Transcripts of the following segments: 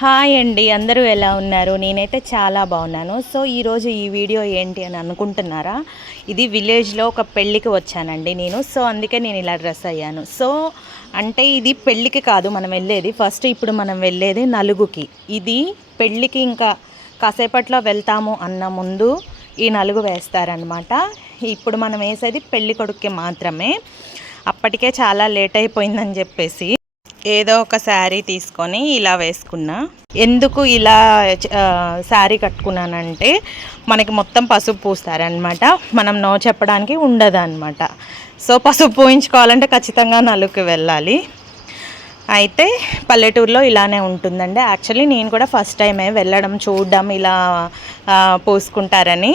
Hi అండి అందరూ ఎలా ఉన్నారు? నేనైతే చాలా బాగున్నాను. సో ఈరోజు ఈ వీడియో ఏంటి అని అనుకుంటున్నారా? ఇది విలేజ్లో ఒక పెళ్ళికి వచ్చానండి నేను. సో అందుకే నేను ఇలా డ్రెస్ అయ్యాను. సో అంటే ఇది పెళ్ళికి కాదు మనం వెళ్ళేది. ఫస్ట్ ఇప్పుడు మనం వెళ్ళేది నలుగుకి. ఇది పెళ్ళికి ఇంకా కాసేపట్లో వెళ్తాము అన్న ముందు ఈ నలుగు వేస్తారనమాట ఇప్పుడు మనం వేసేది పెళ్ళి కొడుక్కి మాత్రమే. అప్పటికే చాలా లేట్ అయిపోయిందని చెప్పేసి. ఏదో ఒక శారీ తీసుకొని ఇలా వేసుకున్నా. ఎందుకు ఇలా శారీ కట్టుకున్నానంటే మనకి మొత్తం పసుపు పూస్తారనమాట మనం నో చెప్పడానికి ఉండదు అనమాట సో పసుపు పూయించుకోవాలంటే ఖచ్చితంగా నలుగుకి వెళ్ళాలి. అయితే పల్లెటూరులో ఇలానే ఉంటుందండి. యాక్చువల్లీ నేను కూడా ఫస్ట్ టైమే వెళ్ళడం చూడడం ఇలా పూసుకుంటారని.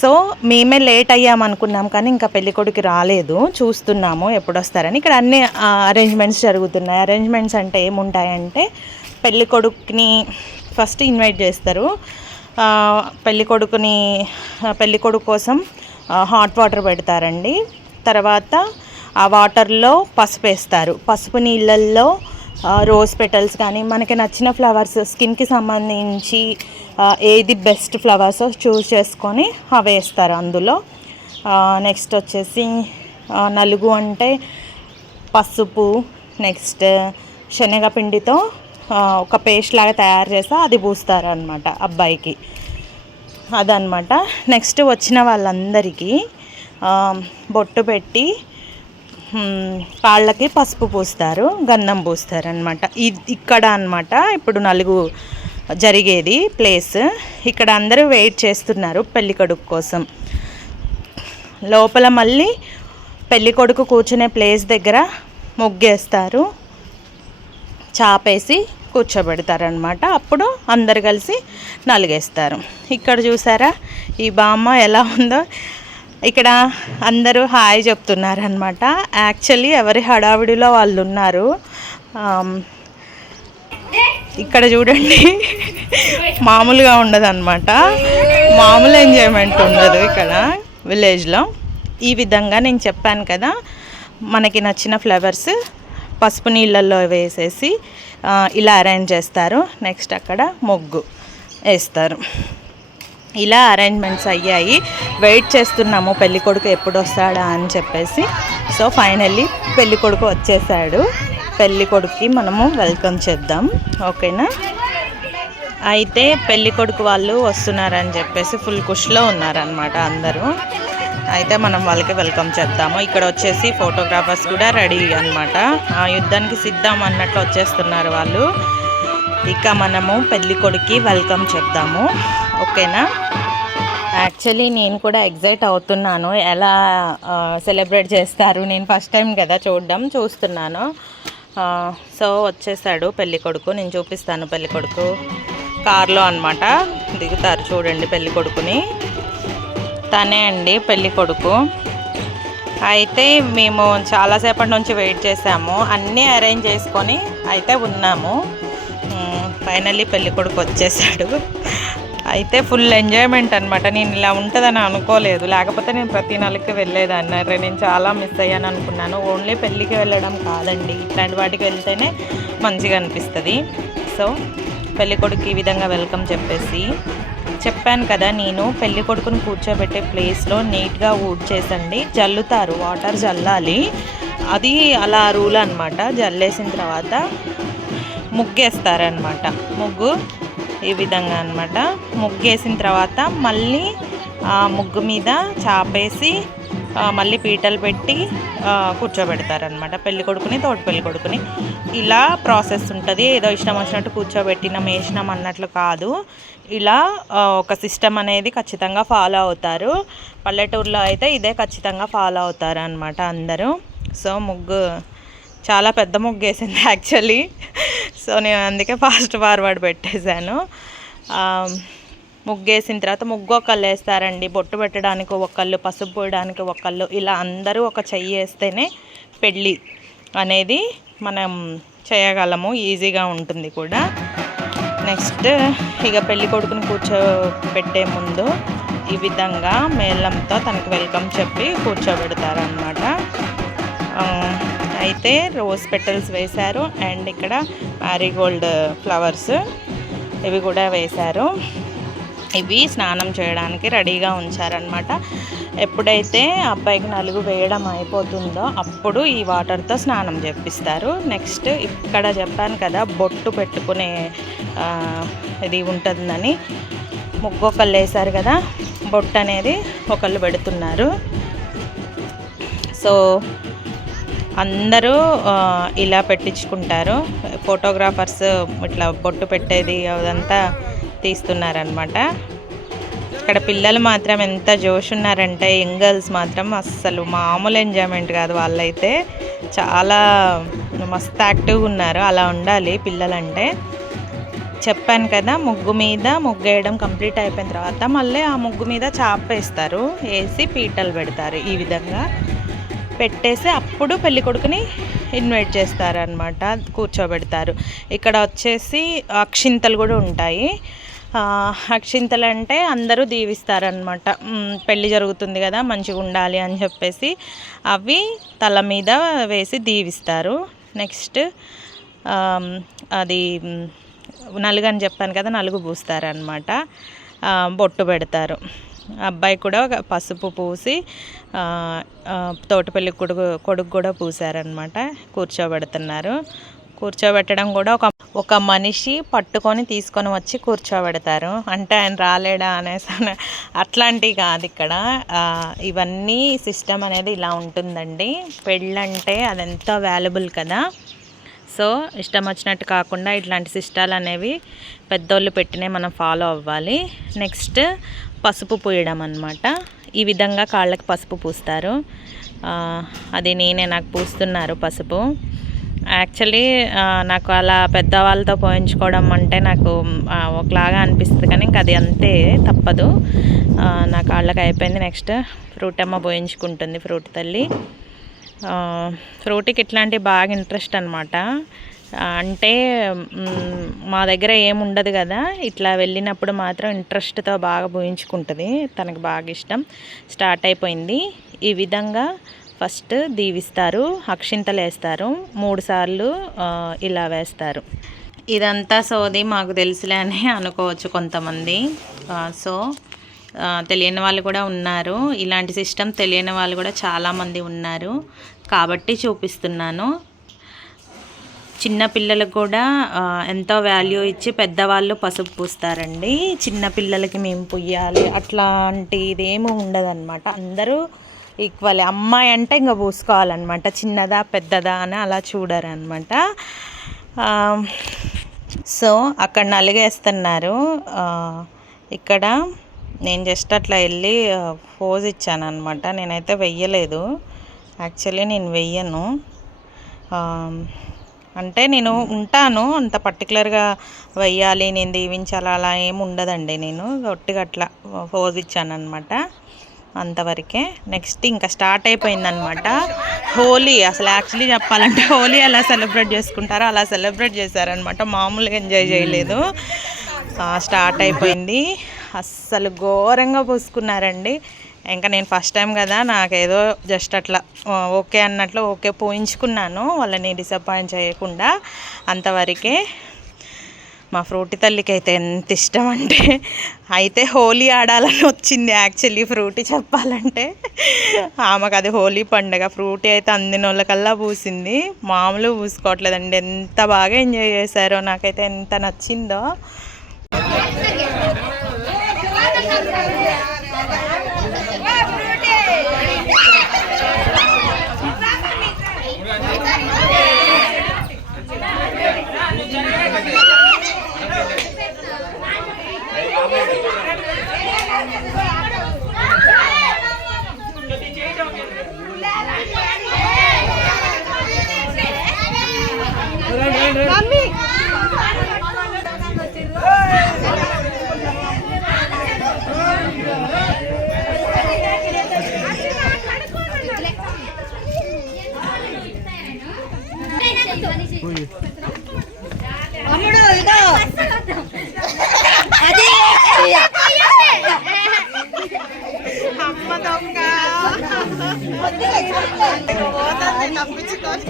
సో మేమే లేట్ అయ్యాం అనుకున్నాం కానీ ఇంకా పెళ్ళి కొడుకు రాలేదు. చూస్తున్నాము ఎప్పుడు వస్తారని ఇక్కడ అన్ని అరేంజ్మెంట్స్ జరుగుతున్నాయి. అరేంజ్మెంట్స్ అంటే ఏముంటాయంటే పెళ్ళి కొడుకుని ఫస్ట్ ఇన్వైట్ చేస్తారు. పెళ్ళికొడుకుని పెళ్ళి కొడుకుని పెళ్ళి కొడుకు కోసం హాట్ వాటర్ పెడతారండి. తర్వాత ఆ వాటర్లో పసుపు వేస్తారు. పసుపు నీళ్ళల్లో రోజ్ పెటల్స్ కానీ మనకి నచ్చిన ఫ్లవర్స్ స్కిన్కి సంబంధించి ఏది బెస్ట్ ఫ్లవర్స్ చూస్ చేసుకొని అవి వేస్తారు అందులో. నెక్స్ట్ వచ్చేసి నలుగు అంటే పసుపు నెక్స్ట్ శనగపిండితో ఒక పేస్ట్ లాగా తయారు చేసి అది పూస్తారు అనమాట అబ్బాయికి. అదనమాట నెక్స్ట్ వచ్చిన వాళ్ళందరికీ బొట్టు పెట్టి కాళ్ళకి పసుపు పూస్తారు గంధం పూస్తారు అనమాట ఇక్కడ అన్నమాట ఇప్పుడు నలుగు జరిగేది ప్లేస్. ఇక్కడ అందరూ వెయిట్ చేస్తున్నారు పెళ్ళి కొడుకు కోసం. లోపల మళ్ళీ పెళ్ళి కొడుకు కూర్చునే ప్లేస్ దగ్గర ముగ్గేస్తారు చాపేసి కూర్చోబెడతారనమాట అప్పుడు అందరు కలిసి నలిగేస్తారు. ఇక్కడ చూసారా ఈ బామ్మ ఎలా ఉందో. ఇక్కడ అందరూ హాయ్ చెప్తున్నారనమాట యాక్చువల్లీ ఎవరి హడావిడిలో వాళ్ళు ఉన్నారు ఇక్కడ చూడండి మామూలుగా ఉండదన్నమాట. మామూలు ఎంజాయ్మెంట్ ఉండదు ఇక్కడ విలేజ్లో ఈ విధంగా నేను చెప్పాను కదా మనకి నచ్చిన ఫ్లవర్స్ పసుపు నీళ్ళల్లో వేసేసి ఇలా అరేంజ్ చేస్తారు. నెక్స్ట్ అక్కడ ముగ్గు వేస్తారు. ఇలా అరేంజ్మెంట్స్ అయ్యాయి. వెయిట్ చేస్తున్నాము పెళ్ళి కొడుకు ఎప్పుడు వస్తాడా అని చెప్పేసి. సో ఫైనల్లీ పెళ్ళి కొడుకు వచ్చేసాడు. పెళ్ళి కొడుకుకి మనము వెల్కమ్ చేద్దాం. ఓకేనా అయితే పెళ్ళి కొడుకు వాళ్ళు వస్తున్నారని చెప్పేసి ఫుల్ కుష్లో ఉన్నారనమాట అందరూ. అయితే మనం వాళ్ళకి వెల్కమ్ చేద్దాము. ఇక్కడ వచ్చేసి ఫోటోగ్రాఫర్స్ కూడా రెడీ అనమాట ఆ యుద్ధానికి సిద్ధం అన్నట్లు వచ్చేస్తున్నారు వాళ్ళు. ఇక మనము పెళ్ళి కొడుక్కి వెల్కమ్ చెప్దాము ఓకేనా? యాక్చువల్లీ నేను కూడా ఎగ్జైట్ అవుతున్నాను. ఎలా సెలబ్రేట్ చేస్తారు? నేను ఫస్ట్ టైం కదా చూడడం చూస్తున్నాను. సో వచ్చేసాడు పెళ్ళి కొడుకు. నేను చూపిస్తాను పెళ్ళి కొడుకు. కార్లో అనమాట దిగుతారు చూడండి పెళ్ళి కొడుకుని. తనే అండి పెళ్ళి కొడుకు. అయితే మేము చాలాసేపటి నుంచి వెయిట్ చేసాము అన్నీ అరేంజ్ చేసుకొని అయితే ఉన్నాము. ఫైనల్లీ పెళ్ళి కొడుకు వచ్చేసాడు. అయితే ఫుల్ ఎంజాయ్మెంట్ అనమాట నేను ఇలా ఉంటుందని అనుకోలేదు. లేకపోతే నేను ప్రతి నెలకి వెళ్ళేదాన్ని. అరే నేను చాలా మిస్ అయ్యాను అనుకున్నాను. ఓన్లీ పెళ్ళికి వెళ్ళడం కాదండి. ఇట్లాంటి వాటికి వెళ్తేనే మంచిగా అనిపిస్తుంది. సో పెళ్ళికొడుకు ఈ విధంగా వెల్కమ్ చెప్పేసి చెప్పాను కదా నేను. పెళ్ళి కొడుకుని కూర్చోబెట్టే ప్లేస్లో నీట్గా ఊడ్ చేసండి. జల్లుతారు. వాటర్ జల్లాలి. అది అలా రూల్ అనమాట జల్లేసిన తర్వాత ముగ్గేస్తారనమాట ముగ్గు ఈ విధంగా అనమాట ముగ్గేసిన తర్వాత మళ్ళీ ముగ్గు మీద చాపేసి మళ్ళీ పీటలు పెట్టి కూర్చోబెడతారనమాట పెళ్ళి కొడుకుని తోటి పెళ్ళి కొడుకుని. ఇలా ప్రాసెస్ ఉంటుంది. ఏదో ఇష్టం వచ్చినట్టు కూర్చోబెట్టినాం వేసినాం అన్నట్లు కాదు. ఇలా ఒక సిస్టమ్ అనేది ఖచ్చితంగా ఫాలో అవుతారు. పల్లెటూరులో అయితే ఇదే ఖచ్చితంగా ఫాలో అవుతారు అనమాట అందరూ. సో ముగ్గు చాలా పెద్ద ముగ్గు వేసింది యాక్చువల్లీ సో నేను అందుకే ఫాస్ట్ ఫార్వర్డ్ పెట్టేశాను. Um, ముగ్గేసిన తర్వాత ముగ్గు ఒకళ్ళు వేస్తారండి. బొట్టు పెట్టడానికి ఒకళ్ళు పసుపు పోయడానికి ఒకళ్ళు ఇలా అందరూ ఒక చెయ్యి వేస్తేనే పెళ్ళి అనేది మనం చేయగలము. ఈజీగా ఉంటుంది కూడా. నెక్స్ట్ ఇక పెళ్ళి కొడుకుని కూర్చోబెట్టే ముందు ఈ విధంగా మేళంతో తనకి వెల్కమ్ చెప్పి కూర్చోబెడతారనమాట um, అయితే రోజ్ పెటల్స్ వేశారు అండ్ ఇక్కడ మ్యారీగోల్డ్ ఫ్లవర్స్ ఇవి కూడా వేశారు. ఇవి స్నానం చేయడానికి రెడీగా ఉంచారనమాట ఎప్పుడైతే అబ్బాయికి నలుగు వేయడం అయిపోతుందో అప్పుడు ఈ వాటర్తో స్నానం చేపిస్తారు. నెక్స్ట్ ఇక్కడ చెప్పాను కదా బొట్టు పెట్టుకునే ఇది ఉంటుందని. ముగ్గు ఒకళ్ళు వేశారు కదా బొట్టు అనేది ఒకళ్ళు పెడుతున్నారు. సో అందరూ ఇలా పెట్టించుకుంటారు. ఫోటోగ్రాఫర్స్ ఇట్లా బొట్టు పెట్టేది అదంతా తీస్తున్నారనమాట ఇక్కడ పిల్లలు మాత్రం ఎంత జోష్ ఉన్నారంటే యంగ్ గర్ల్స్ మాత్రం అస్సలు మామూలు ఎంజాయ్మెంట్ కాదు వాళ్ళైతే. చాలా మస్తు యాక్టివ్గా ఉన్నారు అలా ఉండాలి పిల్లలంటే. చెప్పాను కదా ముగ్గు మీద ముగ్గు వేయడం కంప్లీట్ అయిపోయిన తర్వాత మళ్ళీ ఆ ముగ్గు మీద చాప వేస్తారు వేసి పీటలు పెడతారు ఈ విధంగా. పెట్టేసి అప్పుడు పెళ్ళి కొడుకుని ఇన్వైట్ చేస్తారనమాట కూర్చోబెడతారు. ఇక్కడ వచ్చేసి అక్షింతలు కూడా ఉంటాయి. అక్షింతలు అంటే అందరూ దీవిస్తారనమాట పెళ్ళి జరుగుతుంది కదా మంచిగా ఉండాలి అని చెప్పేసి అవి తల మీద వేసి దీవిస్తారు. నెక్స్ట్ అది నలుగు అని చెప్పాను కదా నలుగు పూస్తారనమాట బొట్టు పెడతారు. అబ్బాయి కూడా ఒక పసుపు పూసి తోటపల్లి కొడుకు కొడుకు కూడా పూసారనమాట కూర్చోబెడుతున్నారు. కూర్చోబెట్టడం కూడా ఒక ఒక మనిషి పట్టుకొని తీసుకొని వచ్చి కూర్చోబెడతారు. అంటే ఆయన రాలేడా అనేసి అట్లాంటివి కాదు ఇక్కడ. ఇవన్నీ సిస్టమ్ అనేది ఇలా ఉంటుందండి. పెళ్ళంటే అది ఎంతో వాల్యుబుల్ కదా. సో ఇష్టం వచ్చినట్టు కాకుండా ఇట్లాంటి సిస్టాలు అనేవి పెద్దోళ్ళు పెట్టినే మనం ఫాలో అవ్వాలి. నెక్స్ట్ పసుపు పూయడం అనమాట ఈ విధంగా కాళ్ళకి పసుపు పూస్తారు. అది నేనే నాకు పూస్తున్నారు పసుపు. యాక్చువల్లీ నాకు అలా పెద్దవాళ్ళతో పోయించుకోవడం అంటే నాకు ఒకలాగా అనిపిస్తుంది కానీ ఇంకా అది అంతే తప్పదు. నా కాళ్ళకి అయిపోయింది నెక్స్ట్. ఫ్రూట్ అమ్మ పోయించుకుంటుంది ఫ్రూట్ తల్లి. ఫ్రూట్కి ఇట్లాంటివి బాగా ఇంట్రెస్ట్ అనమాట అంటే మా దగ్గర ఏముండదు కదా. ఇట్లా వెళ్ళినప్పుడు మాత్రం ఇంట్రెస్ట్తో బాగా పూయించుకుంటుంది తనకు బాగా ఇష్టం. స్టార్ట్ అయిపోయింది. ఈ విధంగా ఫస్ట్ దీవిస్తారు అక్షింతలు వేస్తారు మూడు సార్లు ఇలా వేస్తారు. ఇదంతా సోది మాకు తెలుసులే అని అనుకోవచ్చు కొంతమంది. సో తెలియని వాళ్ళు కూడా ఉన్నారు. ఇలాంటి సిస్టమ్ తెలియని వాళ్ళు కూడా చాలామంది ఉన్నారు. కాబట్టి చూపిస్తున్నాను. చిన్నపిల్లలకు కూడా ఎంతో వాల్యూ ఇచ్చి పెద్దవాళ్ళు పసుపు పూస్తారండి. చిన్నపిల్లలకి మేము పుయ్యాలి. అట్లాంటిది ఏమి ఉండదన్నమాట. అందరూ ఈక్వల్ అమ్మాయి అంటే ఇంకా పూసుకోవాలన్నమాట. చిన్నదా పెద్దదా అని అలా చూడరు అనమాట సో అక్కడ నలిగేస్తున్నారు. ఇక్కడ నేను జస్ట్ అట్లా వెళ్ళి ఫోజ్ ఇచ్చాను అనమాట నేనైతే వెయ్యలేదు. యాక్చువల్లీ నేను వెయ్యను. అంటే నేను ఉంటాను అంత పర్టికులర్గా వెయ్యాలి నేను దీవించాలి అలా ఏమి ఉండదండి నేను. గట్టిగా అట్లా ఫోజ్ ఇచ్చాను అనమాట అంతవరకే. నెక్స్ట్ ఇంకా స్టార్ట్ అయిపోయిందనమాట హోలీ అసలు యాక్చువల్లీ చెప్పాలంటే హోలీ ఎలా సెలబ్రేట్ చేసుకుంటారో అలా సెలబ్రేట్ చేశారనమాట మామూలుగా ఎంజాయ్ చేయలేదు. స్టార్ట్ అయిపోయింది. అస్సలు ఘోరంగా పూసుకున్నారండి. ఇంకా నేను ఫస్ట్ టైం కదా నాకేదో జస్ట్ అట్లా ఓకే అన్నట్లు ఓకే పోయించుకున్నాను. వాళ్ళని డిసప్పాయింట్ చేయకుండా అంతవరకే మా ఫ్రూటి తల్లికి అయితే ఎంత ఇష్టం అంటే అయితే హోలీ ఆడాలని వచ్చింది యాక్చువల్లీ ఫ్రూటీ చెప్పాలంటే. ఆమెకు అది హోలీ పండగ ఫ్రూటీ అయితే అందిన వాళ్ళకల్లా పూసింది. మామూలు పూసుకోవట్లేదండి. ఎంత బాగా ఎంజాయ్ చేశారో నాకైతే ఎంత నచ్చిందో అమ్ముడు ఇదో అది అమ్మ దొంగ పోతుంది తప్పించుకొని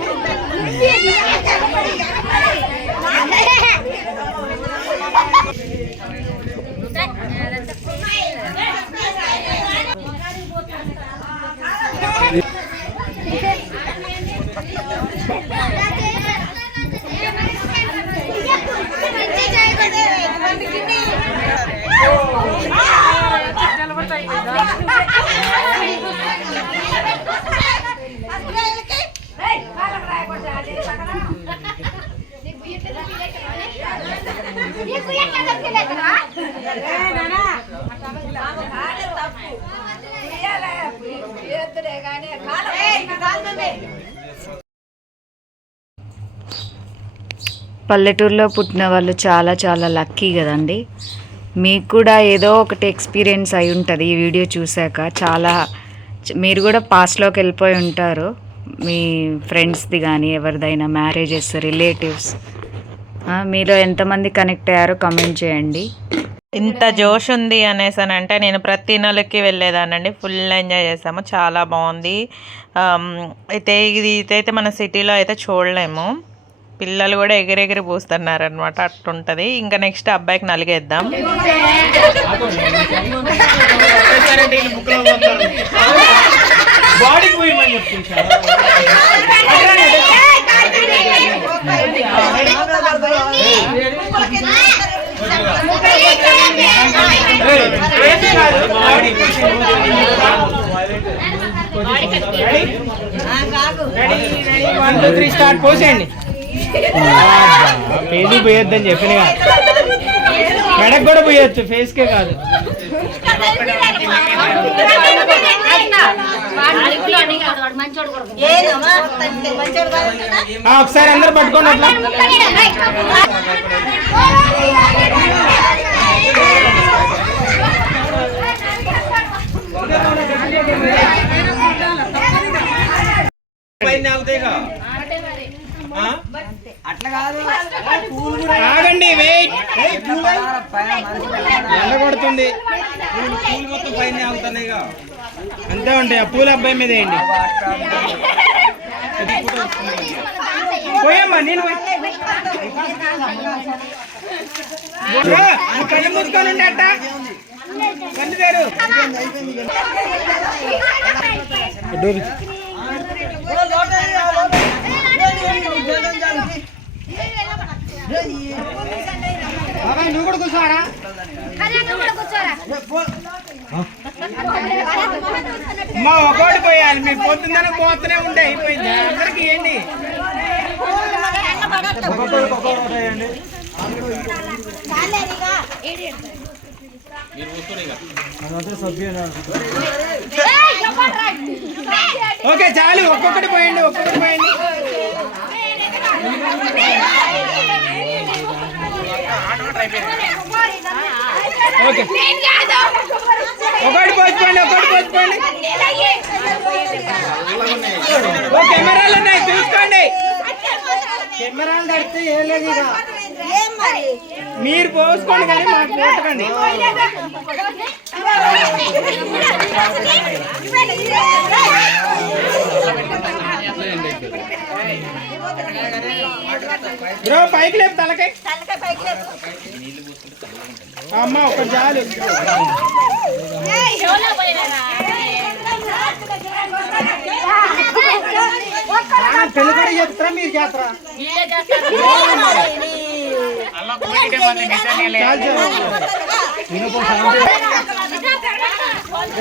పల్లెటూరులో పుట్టిన వాళ్ళు చాలా చాలా లక్కీ కదండి. మీకు కూడా ఏదో ఒకటి ఎక్స్పీరియన్స్ అయి ఉంటుంది ఈ వీడియో చూశాక. చాలా మీరు కూడా పాస్ట్లోకి వెళ్ళిపోయి ఉంటారు. మీ ఫ్రెండ్స్ది కానీ ఎవరిదైనా మ్యారేజెస్ రిలేటివ్స్ మీలో ఎంతమంది కనెక్ట్ అయ్యారో కమెంట్ చేయండి. ఇంత జోష్ ఉంది అనేసి అని అంటే నేను ప్రతి నెలకి వెళ్ళేదానండి ఫుల్ ఎంజాయ్ చేసాము చాలా బాగుంది. అయితే ఇది ఇదైతే మన సిటీలో అయితే చూడలేము. పిల్లలు కూడా ఎగిరెగిరి పూస్తున్నారు అనమాట అట్లుంటది ఇంకా నెక్స్ట్ అబ్బాయికి నలిగేద్దాం. బాడీకి పోయమని చెప్తుంటా వన్ టూ త్రీ స్టార్ట్ పోసేయండి పేజీ పోయొద్దని చెప్పినగా మెడకు కూడా పోయొచ్చు ఫేస్ కే కాదు ఒకసారి అందరు పట్టుకోండి అట్లా. ఆగండి వెయిట్. ఎండ కొడుతుంది అంతే ఉంటాయి ఆ పూల అబ్బాయి మీద వేయండి. పోయమ్మా నేను కళ్ళు మూసుకొని ఉండి అట్ట. కళ్ళు తెరు. బాబాయ్ నువ్వు కూడా కూర్చోరా అమ్మా ఒకటి పోయాలి మీరు పొద్దున్న పోతూనే ఉండే అయిపోయింది. అందరికి ఏంటి? ఓకే చాలు ఒక్కొక్కటి పోయండి ఒక్కొక్కటి పోయండి. ఓకే. ఒకటి పోసుకోండి ఒకటి పోసుకోండి ఓ కెమెరాలు ఉన్నాయి చూసుకోండి. కెమెరాలు తడితే ఏం లేదు ఇక. మరి మీరు పోసుకోండి కానీ మాకు పెట్టకండి బ్రో పైకి లేపు తలకై తలకాయ పైకి లేపు. అమ్మ ఒకటి చాలు ఆ, పెళ్ళి కూడా చెప్తారా మీరు చేస్తారా చాలు చాలు.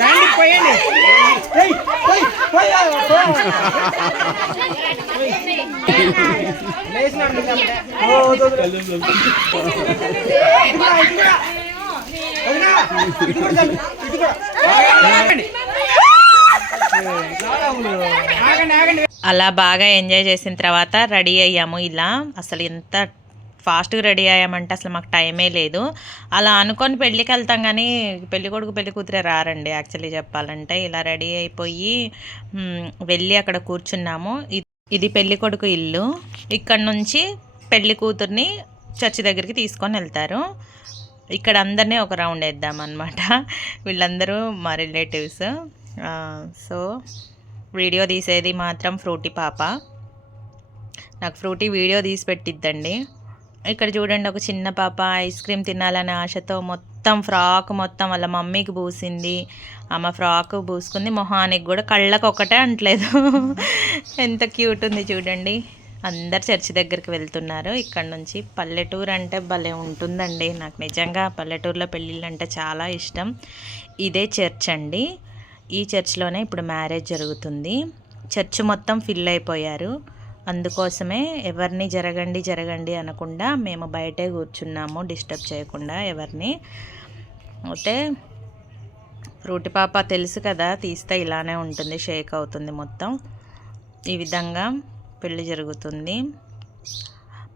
రండి పోయండి అలా బాగా ఎంజాయ్ చేసిన తర్వాత రెడీ అయ్యాము ఇలా. అసలు ఎంత ఫాస్ట్గా రెడీ అయ్యామంటే అసలు మాకు టైమే లేదు. అలా అనుకొని పెళ్ళికి వెళ్తాం కానీ పెళ్ళి కొడుకు పెళ్ళి కూతురే రారండి యాక్చువల్లీ చెప్పాలంటే. ఇలా రెడీ అయిపోయి వెళ్ళి అక్కడ కూర్చున్నాము. ఇది పెళ్ళి కొడుకు ఇల్లు. ఇక్కడ నుంచి పెళ్ళి కూతుర్ని చర్చి దగ్గరికి తీసుకొని వెళ్తారు. ఇక్కడ అందరినీ ఒక రౌండ్ వేద్దాం అనమాట వీళ్ళందరూ మా రిలేటివ్స్. సో వీడియో తీసేది మాత్రం ఫ్రూటీ పాప. నాకు ఫ్రూటీ వీడియో తీసి పెట్టిద్దండి. ఇక్కడ చూడండి ఒక చిన్న పాప ఐస్ క్రీమ్ తినాలనే ఆశతో మొత్తం ఫ్రాక్ మొత్తం వాళ్ళ మమ్మీకి పూసింది. ఆమె ఫ్రాక్ పూసుకుంది. మొహానికి కూడా కళ్ళకు ఒకటే అంటలేదు. ఎంత క్యూట్ ఉంది చూడండి. అందరు చర్చి దగ్గరికి వెళ్తున్నారు. ఇక్కడ నుంచి పల్లెటూరు అంటే భలే ఉంటుందండి. నాకు నిజంగా పల్లెటూరులో పెళ్ళిళ్ళు అంటే చాలా ఇష్టం. ఇదే చర్చ్ అండి. ఈ చర్చ్లోనే ఇప్పుడు మ్యారేజ్ జరుగుతుంది. చర్చ్ మొత్తం ఫిల్ అయిపోయారు. అందుకోసమే ఎవరిని జరగండి జరగండి అనకుండా మేము బయటే కూర్చున్నాము డిస్టర్బ్ చేయకుండా ఎవరిని. అయితే ఫ్రూటి పాప తెలుసు కదా తీస్తే ఇలానే ఉంటుంది షేక్ అవుతుంది మొత్తం. ఈ విధంగా పెళ్ళి జరుగుతుంది.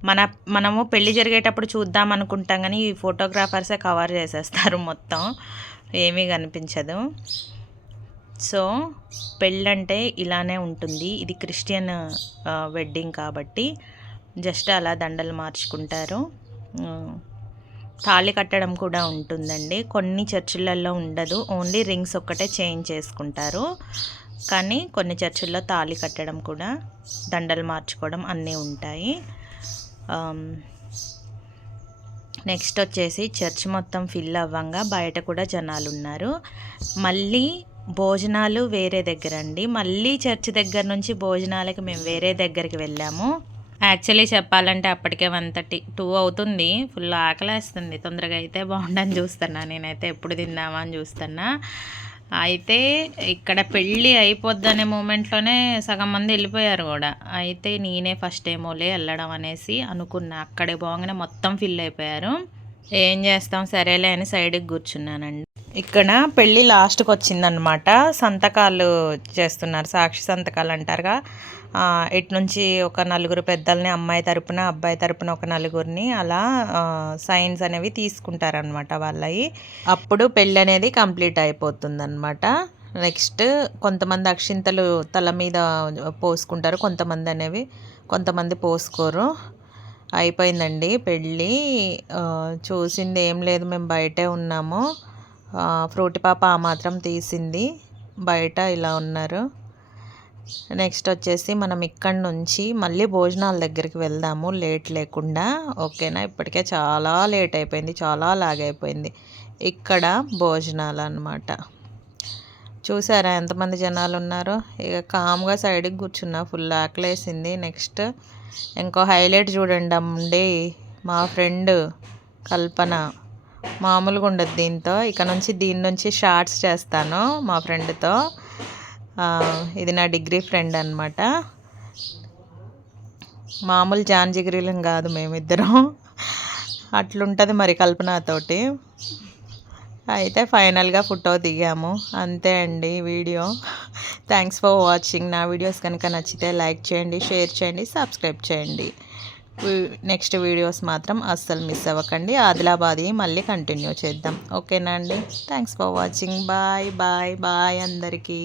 మన మనము పెళ్ళి జరిగేటప్పుడు చూద్దాం అనుకుంటాం కానీ ఈ ఫోటోగ్రాఫర్సే కవర్ చేసేస్తారు మొత్తం. ఏమీ కనిపించదు. సో పెళ్ళంటే ఇలానే ఉంటుంది. ఇది క్రిస్టియన్ వెడ్డింగ్ కాబట్టి జస్ట్ అలా దండలు మార్చుకుంటారు. తాళి కట్టడం కూడా ఉంటుందండి. కొన్ని చర్చిలలో ఉండదు. ఓన్లీ రింగ్స్ ఒక్కటే చేంజ్ చేసుకుంటారు. కానీ కొన్ని చర్చిల్లో తాళి కట్టడం కూడా దండలు మార్చుకోవడం అన్నీ ఉంటాయి. నెక్స్ట్ వచ్చేసి చర్చ్ మొత్తం ఫిల్ అవ్వంగా బయట కూడా జనాలు ఉన్నారు మళ్ళీ భోజనాలు వేరే దగ్గర అండి మళ్ళీ చర్చ్ దగ్గర నుంచి భోజనాలకి మేము వేరే దగ్గరికి వెళ్ళాము. యాక్చువల్లీ చెప్పాలంటే అప్పటికే వన్ థర్టీ టూ అవుతుంది. ఫుల్ ఆకలేస్తుంది. తొందరగా అయితే బాగుండని చూస్తున్నా. నేనైతే ఎప్పుడు తిందామా అని చూస్తున్నా. అయితే ఇక్కడ పెళ్ళి అయిపోద్దనే మూమెంట్లోనే సగం మంది వెళ్ళిపోయారు కూడా. అయితే నేనే ఫస్ట్ ఏమోలే వెళ్ళడం అనేసి అనుకున్నా. అక్కడే బాగానే మొత్తం ఫిల్ అయిపోయారు. ఏం చేస్తాం? సరేలే అని సైడ్కి కూర్చున్నానండి. ఇక్కడ పెళ్ళి లాస్ట్కి వచ్చిందనమాట సంతకాలు చేస్తున్నారు. సాక్షి సంతకాలు అంటారుగా. ఇట్నుంచి ఇటు నుంచి ఒక నలుగురు పెద్దల్ని అమ్మాయి తరపున అబ్బాయి తరపున ఒక నలుగురిని అలా సైన్స్ అనేవి తీసుకుంటారనమాట వాళ్ళవి అప్పుడు పెళ్ళి అనేది కంప్లీట్ అయిపోతుంది నెక్స్ట్ కొంతమంది అక్షింతలు తల మీద పోసుకుంటారు. కొంతమంది అనేవి కొంతమంది పోసుకోరు. అయిపోయిందండి పెళ్ళి. చూసింది ఏం లేదు మేము బయటే ఉన్నాము. ఫ్రూటి పాప ఆ మాత్రం తీసింది. బయట ఇలా ఉన్నారు. నెక్స్ట్ వచ్చేసి మనం ఇక్కడ నుంచి మళ్ళీ భోజనాల దగ్గరికి వెళ్దాము లేట్ లేకుండా. ఓకేనా? ఇప్పటికే చాలా లేట్ అయిపోయింది చాలా లాగైపోయింది ఇక్కడ భోజనాలు అన్నమాట. చూసారా ఎంతమంది జనాలు ఉన్నారో? ఇక కామ్గా సైడ్కి కూర్చున్నా ఫుల్ ఆకలేసింది. నెక్స్ట్ ఇంకో హైలైట్ చూడండి అండి మా ఫ్రెండ్ కల్పన మామూలుగా ఉండదు దీంతో. ఇక నుంచి దీని నుంచి షార్ట్స్ చేస్తాను మా ఫ్రెండ్తో. ఇది నా డిగ్రీ ఫ్రెండ్ అనమాట మామూలు జాన్ జిగిరీలం కాదు మేమిద్దరం. అట్లుంటుంది మరి కల్పనతోటి అయితే ఫైనల్గా ఫోటో దిగాము. అంతే అండి వీడియో. థ్యాంక్స్ ఫర్ వాచింగ్ నా వీడియోస్ కనుక నచ్చితే లైక్ చేయండి షేర్ చేయండి సబ్స్క్రైబ్ చేయండి. నెక్స్ట్ వీడియోస్ మాత్రం అస్సలు మిస్ అవ్వకండి. ఆదిలాబాద్ మళ్ళీ కంటిన్యూ చేద్దాం. ఓకేనా అండి? Thanks for watching bye bye bye అందరికీ.